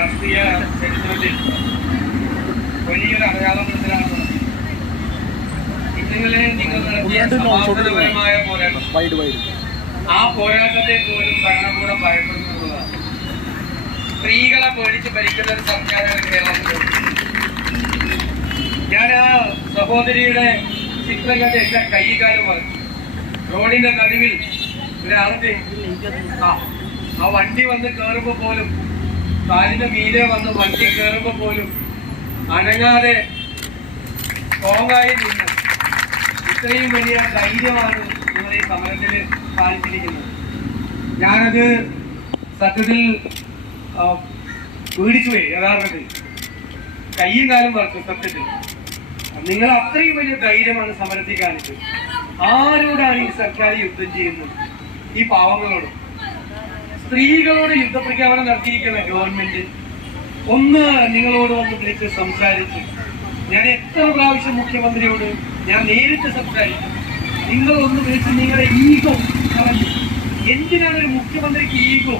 രാഷ്ട്രീയ ചരിത്രത്തിൽ വലിയൊരു അടയാളം ആ പോരാട്ടത്തെ പോലും ഭരണകൂടം ഭയപ്പെടുന്നുള്ളതാണ് സ്ത്രീകളെ പേടിച്ച് ഭരിക്കുന്ന ഒരു സംസ്കാരമാണ് കേരളത്തിൽ ഞാൻ ആ സഹോദരിയുടെ ചിത്രം എല്ലാ കൈകാലം വന്നു റോഡിന്റെ നടുവിൽ ഒരാളത്തെ ആ വണ്ടി വന്ന് കയറുമ്പോ പോലും കാലിന്റെ മീരെ വന്ന് വണ്ടി കയറുമ്പോ പോലും അനങ്ങാതെ സ്ട്രോങ്ങായി നിന്ന് ഇത്രയും വലിയ ധൈര്യമാണ് നിങ്ങൾ ഈ സമരത്തിൽ കാണിച്ചിരിക്കുന്നത് ഞാനത് സത്യത്തിൽ ആ, പേടിച്ചു പോയി യഥാർത്ഥത്തിൽ. കയ്യും കാലും വറുത്തു സത്യത്തിൽ. നിങ്ങൾ അത്രയും വലിയ ധൈര്യമാണ് സമരത്തിൽ കാണിച്ചത്. ആരോടാണ് ഈ സർക്കാർ യുദ്ധം ചെയ്യുന്നത്? ഈ പാവങ്ങളോട്. സ്ത്രീകളോട് യുദ്ധപ്രഖ്യാപനം നടത്തിയിരിക്കുന്ന ഗവൺമെന്റ് ഒന്ന് നിങ്ങളോട് വന്ന് വിളിച്ച് സംസാരിച്ച്. ഞാൻ എത്ര പ്രാവശ്യം മുഖ്യമന്ത്രിയോട് ഞാൻ നേരിട്ട് സംസാരിച്ചു. നിങ്ങളൊന്ന് വിളിച്ച് നിങ്ങളുടെ ഈഗോ കളഞ്ഞു എന്തിനാണ് ഒരു മുഖ്യമന്ത്രിക്ക് ഈഗോ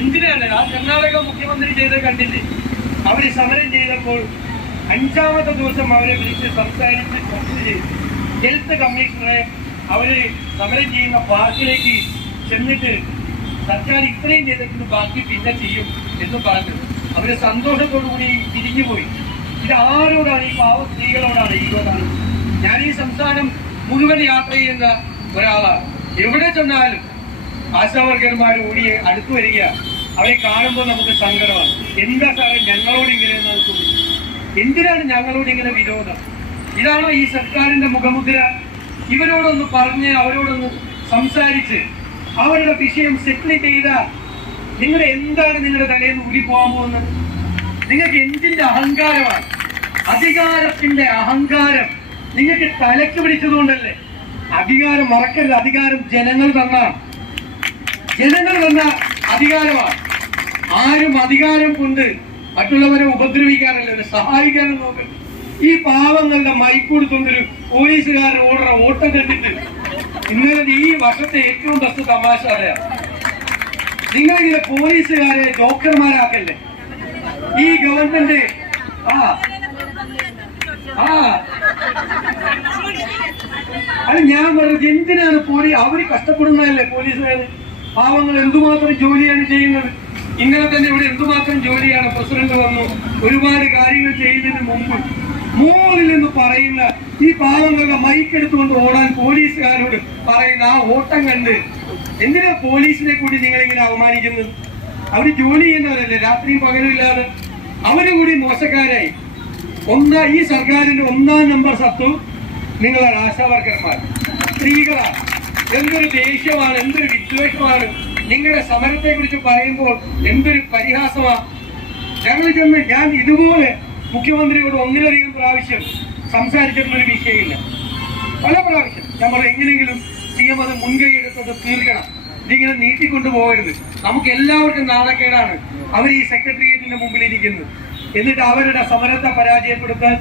എന്തിനാണ്? ആ കർണാടക മുഖ്യമന്ത്രി ചെയ്ത കണ്ടില്ലേ? അവർ സമരം ചെയ്തപ്പോൾ അഞ്ചാമത്തെ ദിവസം അവരെ വിളിച്ച് സംസാരിച്ച് ചർച്ച ചെയ്തു. ഹെൽത്ത് കമ്മീഷണറെ അവർ സമരം ചെയ്യുന്ന പാർക്കിലേക്ക് ചെന്നിട്ട് സർക്കാർ ഇത്രയും ചെയ്തെങ്കിലും ബാക്കി പിന്നെ ചെയ്യും എന്ന് പറഞ്ഞു അവർ സന്തോഷത്തോടുകൂടി തിരിഞ്ഞുപോയി ഇത് ആരോടാണ് ഈ പാവ സ്ത്രീകളോടാണ് ഈഗോടാണ് ഞാൻ ഈ സംസ്ഥാനം മുഴുവൻ യാത്ര ചെയ്യുന്ന ഒരാളാണ്. എവിടെ ചെന്നാലും ആശാവർക്കന്മാർ ഓടി അടുത്തു വരിക. അവരെ കാണുമ്പോൾ നമുക്ക് സങ്കടമാണ്. എന്താ സാറേ ഞങ്ങളോട് ഇങ്ങനെ എന്തിനാണ് ഞങ്ങളോട് ഇങ്ങനെ വിരോധം? ഇതാണോ ഈ സർക്കാരിന്റെ മുഖമുദ്ര? ഇവരോടൊന്ന് പറഞ്ഞ് അവരോടൊന്ന് സംസാരിച്ച് അവരുടെ വിഷയം സെറ്റിൽ ചെയ്ത നിങ്ങൾ എന്താണ് നിങ്ങളുടെ തലയിൽ നിന്ന് ഊരി പോകാൻ പോകുന്നത്? നിങ്ങൾക്ക് എന്തിന്റെ അഹങ്കാരമാണ്? അധികാരത്തിന്റെ അഹങ്കാരം നിങ്ങൾക്ക് തലക്ക് പിടിച്ചതുകൊണ്ടല്ലേ? അധികാരം മറക്കരുത്. അധികാരം ജനങ്ങൾ തന്ന. ജനങ്ങൾ തന്ന അധികാരമാണ്. ആരും അധികാരം കൊണ്ട് മറ്റുള്ളവരെ ഉപദ്രവിക്കാനല്ല സഹായിക്കാനും നോക്കരുത്. ഈ പാവങ്ങളുടെ മൈക്കൊടുത്തുകൊണ്ടൊരു പോലീസുകാരൻ ഓടുന്ന ഓട്ടം കണ്ടിട്ട് ഇന്നലെ ഈ വർഷത്തെ ഏറ്റവും ബസ് തമാശ അറിയാം നിങ്ങളിങ്ങനെ പോലീസുകാരെ ഡോക്ടർമാരാക്കല്ലേ? ഈ ഗവൺമെന്റ് ആ. ആ. അത് ഞാൻ പറഞ്ഞത് എന്തിനാണ് പോലീസ് അവർ കഷ്ടപ്പെടുന്നതല്ലേ പോലീസുകാര്? പാവങ്ങൾ എന്തുമാത്രം ജോലിയാണ് ചെയ്യുന്നത്? ഇന്നലെ തന്നെ ഇവിടെ എന്തുമാത്രം ജോലിയാണ് പ്രസിഡന്റ് വന്നു? ഒരുപാട് കാര്യങ്ങൾ ചെയ്യുന്നതിന് മുമ്പ് മൂന്നിൽ നിന്ന് പറയുന്ന ഈ പാവങ്ങളുടെ മൈക്കെടുത്തുകൊണ്ട് ഓടാൻ പോലീസുകാരോട് പറയുന്ന ആ ഓട്ടം കണ്ട് എന്തിനാ പോലീസിനെ കൂടി നിങ്ങൾ ഇങ്ങനെ അവമാനിക്കുന്നത്? അവർ ജോലി ചെയ്യുന്നവരല്ലേ രാത്രിയും പകലും ഇല്ലാതെ. അവരും കൂടി മോശക്കാരായി. ഒന്നാ ഈ സർക്കാരിന്റെ ഒന്നാം നമ്പർ സത്വം നിങ്ങളാണ് ആശാവർക്കർമാർ. സ്ത്രീകളാണ്. എന്തൊരു ദേഷ്യമാണ് എന്തൊരു വിദ്വേഷമാണ്. നിങ്ങളുടെ സമരത്തെ കുറിച്ച് പറയുമ്പോൾ എന്തൊരു പരിഹാസമാണ് ഞങ്ങൾ ചെന്ന് ഞാൻ ഇതുപോലെ മുഖ്യമന്ത്രിയോട് ഒന്നിലധികം പ്രാവശ്യം സംസാരിച്ചിട്ടുള്ള ഒരു വിഷയമില്ല. പല പ്രാവശ്യം നമ്മൾ എങ്ങനെയെങ്കിലും എം അത് മുൻകൈ എടുത്തത് തീർക്കണം. ഇതിങ്ങനെ നീട്ടിക്കൊണ്ടു പോകരുത് നമുക്ക് എല്ലാവർക്കും നാണക്കേടാണ് അവർ ഈ സെക്രട്ടേറിയറ്റിന്റെ മുമ്പിൽ ഇരിക്കുന്നത് എന്നിട്ട് അവരുടെ സമരത്തെ പരാജയപ്പെടുത്താൻ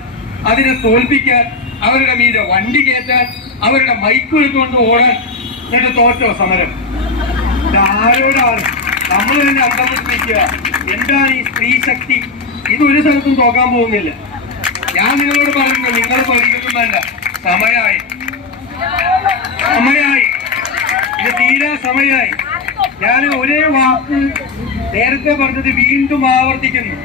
അതിനെ തോൽപ്പിക്കാൻ അവരുടെ മീതെ വണ്ടി കയറ്റാൻ അവരുടെ മൈക്ക് എടുത്തുകൊണ്ട് ഓടാൻ എന്നിട്ട് തോറ്റോ സമരം? ആരോടാണ് നമ്മൾ തന്നെ അന്തർപ്പിക്കുക എന്താണ് ഈ സ്ത്രീ ശക്തി ഇത് ഒരു സ്ഥലത്തും തോക്കാൻ പോകുന്നില്ല. ഞാൻ നിങ്ങളോട് പറയുന്നു നിങ്ങൾ പഠിക്കുന്നതല്ല. സമയായി. സമയായി. ഇത് തീരാ സമയായി. ഞാൻ ഒരേ വാക്ക് നേരത്തെ പറഞ്ഞത് വീണ്ടും ആവർത്തിക്കുന്നു.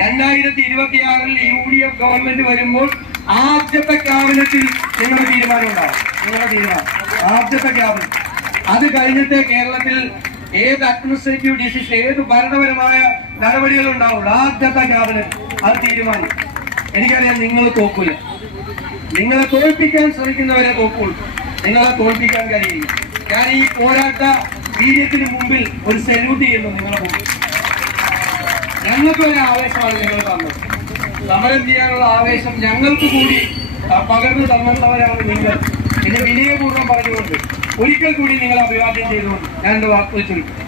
രണ്ടായിരത്തി ഇരുപത്തിയാറിൽ യു ഡി എഫ് ഗവൺമെന്റ് വരുമ്പോൾ ആദ്യത്തെ ക്യാബിനറ്റിൽ നിങ്ങളുടെ തീരുമാനം ഉണ്ടാവും. നിങ്ങളുടെ തീരുമാനം. ആദ്യത്തെ ക്യാബിനറ്റ്. അത് കഴിഞ്ഞിട്ട് കേരളത്തിൽ ഏത് അഡ്മിനിസ്ട്രേറ്റീവ് ഡിസിഷൻ ഏത് ഭരണപരമായ നടപടികൾ ഉണ്ടാവുള്ളൂ. ആദ്യത്തെ ക്യാബിനറ്റ്. അത് തീരുമാനം. എനിക്കറിയാം നിങ്ങൾ തോക്കൂല. നിങ്ങളെ തോൽപ്പിക്കാൻ ശ്രമിക്കുന്നവരെ തോക്കുള്ളൂ. നിങ്ങളെ തോൽപ്പിക്കാൻ കഴിയില്ല. ഞാൻ ഈ പോരാട്ട വീര്യത്തിന് മുമ്പിൽ ഒരു സെല്യൂട്ട് ചെയ്യുന്നു നിങ്ങളെ മുമ്പിൽ. ഞങ്ങൾക്കൊരു ആവേശമാണ് നിങ്ങൾ തന്നത്. സമരം ചെയ്യാനുള്ള ആവേശം ഞങ്ങൾക്ക് കൂടി പകർന്നു തന്നുള്ളവരാണ് നിങ്ങൾ. എന്റെ വിനയപൂർവം പറഞ്ഞുകൊണ്ട് ഒരിക്കൽ കൂടി നിങ്ങൾ അഭിവാദ്യം ചെയ്തുകൊണ്ട് ഞാൻ എന്റെ ചുരുക്കും